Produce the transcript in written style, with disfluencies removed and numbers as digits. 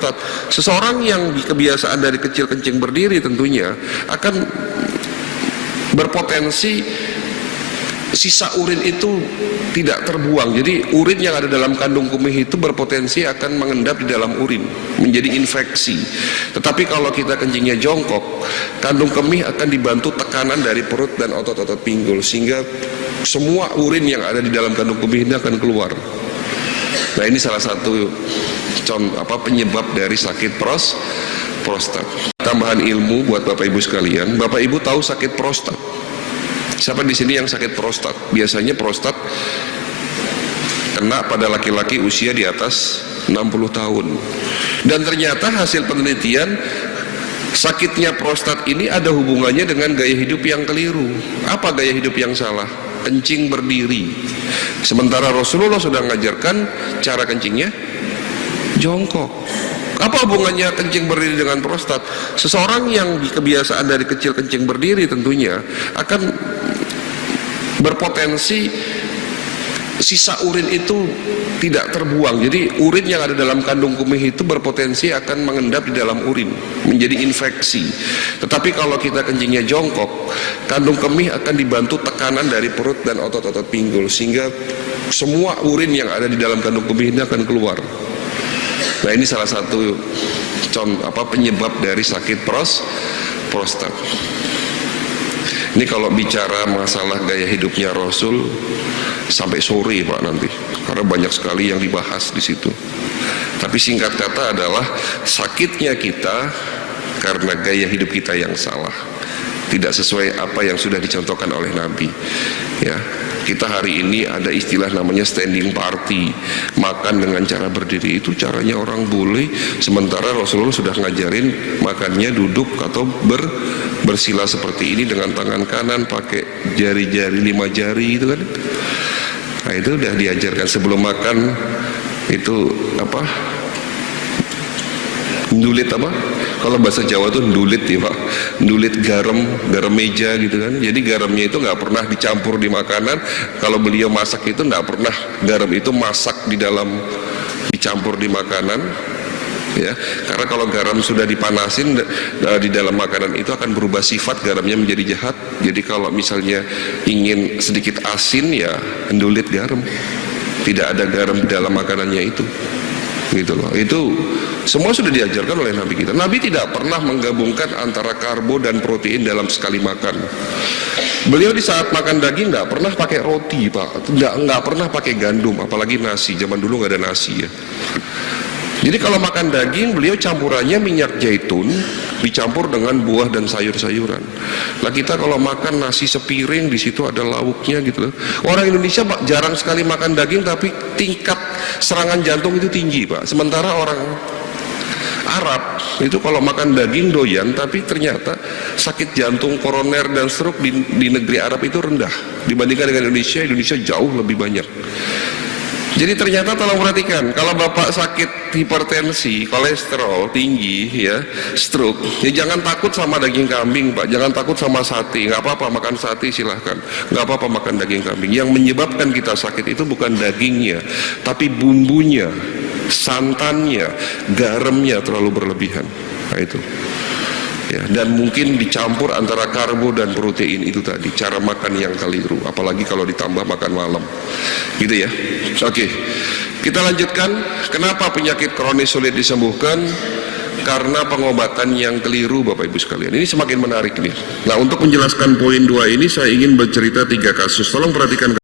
prostat. Seseorang yang kebiasaan dari kecil kencing berdiri tentunya akan berpotensi sisa urin itu tidak terbuang. Jadi urin yang ada dalam kandung kemih itu berpotensi akan mengendap di dalam urin, menjadi infeksi. Tetapi kalau kita kencingnya jongkok, kandung kemih akan dibantu tekanan dari perut dan otot-otot pinggul, sehingga semua urin yang ada di dalam kandung kemih ini akan keluar. Nah, ini salah satu penyebab dari sakit prostat. Tambahan ilmu buat Bapak Ibu sekalian, Bapak Ibu tahu sakit prostat? Siapa di sini yang sakit prostat? Biasanya prostat kena pada laki-laki usia di atas 60 tahun. Dan ternyata hasil penelitian, sakitnya prostat ini ada hubungannya dengan gaya hidup yang keliru. Apa gaya hidup yang salah? Kencing berdiri. Sementara Rasulullah sudah mengajarkan cara kencingnya jongkok. Apa hubungannya kencing berdiri dengan prostat? Seseorang yang kebiasaan dari kecil kencing berdiri tentunya akan berpotensi sisa urin itu tidak terbuang. Jadi urin yang ada dalam kandung kemih itu berpotensi akan mengendap di dalam urin, menjadi infeksi. Tetapi kalau kita kencingnya jongkok, kandung kemih akan dibantu tekanan dari perut dan otot-otot pinggul, sehingga semua urin yang ada di dalam kandung kemih ini akan keluar. Nah, ini salah satu penyebab dari sakit prostat. Ini kalau bicara masalah gaya hidupnya Rasul sampai sore Pak nanti, karena banyak sekali yang dibahas di situ. Tapi singkat kata adalah sakitnya kita karena gaya hidup kita yang salah, tidak sesuai apa yang sudah dicontohkan oleh Nabi. Ya, kita hari ini ada istilah namanya standing party, makan dengan cara berdiri. Itu caranya orang boleh, sementara Rasulullah sudah ngajarin makannya duduk atau bersila seperti ini dengan tangan kanan pakai jari-jari 5 jari itu kan. Nah, itu udah diajarkan sebelum makan. Itu ndulit kalau bahasa Jawa tuh ndulit ya Pak, ndulit garam meja gitu kan. Jadi garamnya itu nggak pernah dicampur di makanan. Kalau beliau masak itu nggak pernah garam itu masak dicampur di makanan, ya. Karena kalau garam sudah dipanasin di dalam makanan itu akan berubah sifat, garamnya menjadi jahat. Jadi kalau misalnya ingin sedikit asin ya ndulit garam, tidak ada garam di dalam makanannya itu. Gitu loh. Itu semua sudah diajarkan oleh Nabi kita. Nabi tidak pernah menggabungkan antara karbo dan protein dalam sekali makan. Beliau di saat makan daging nggak pernah pakai roti Pak, nggak pernah pakai gandum, apalagi nasi. Zaman dulu nggak ada nasi ya. Jadi kalau makan daging, beliau campurannya minyak zaitun dicampur dengan buah dan sayur-sayuran. Nah, kita kalau makan nasi sepiring, di situ ada lauknya gitu loh. Orang Indonesia Pak jarang sekali makan daging, tapi tingkat serangan jantung itu tinggi Pak. Sementara orang Arab itu kalau makan daging doyan, tapi ternyata sakit jantung, koroner dan stroke di negeri Arab itu rendah dibandingkan dengan Indonesia. Indonesia jauh lebih banyak. Jadi ternyata tolong perhatikan, kalau Bapak sakit hipertensi, kolesterol tinggi, ya, stroke, ya jangan takut sama daging kambing Pak, jangan takut sama sate, nggak apa-apa makan sate silahkan, nggak apa-apa makan daging kambing. Yang menyebabkan kita sakit itu bukan dagingnya, tapi bumbunya, santannya, garamnya terlalu berlebihan. Nah itu. Ya, dan mungkin dicampur antara karbo dan protein itu tadi, cara makan yang keliru, apalagi kalau ditambah makan malam gitu ya. Oke, kita lanjutkan. Kenapa penyakit kronis sulit disembuhkan? Karena pengobatan yang keliru Bapak Ibu sekalian. Ini semakin menarik nih. Nah, untuk menjelaskan poin 2 ini saya ingin bercerita 3 kasus. Tolong perhatikan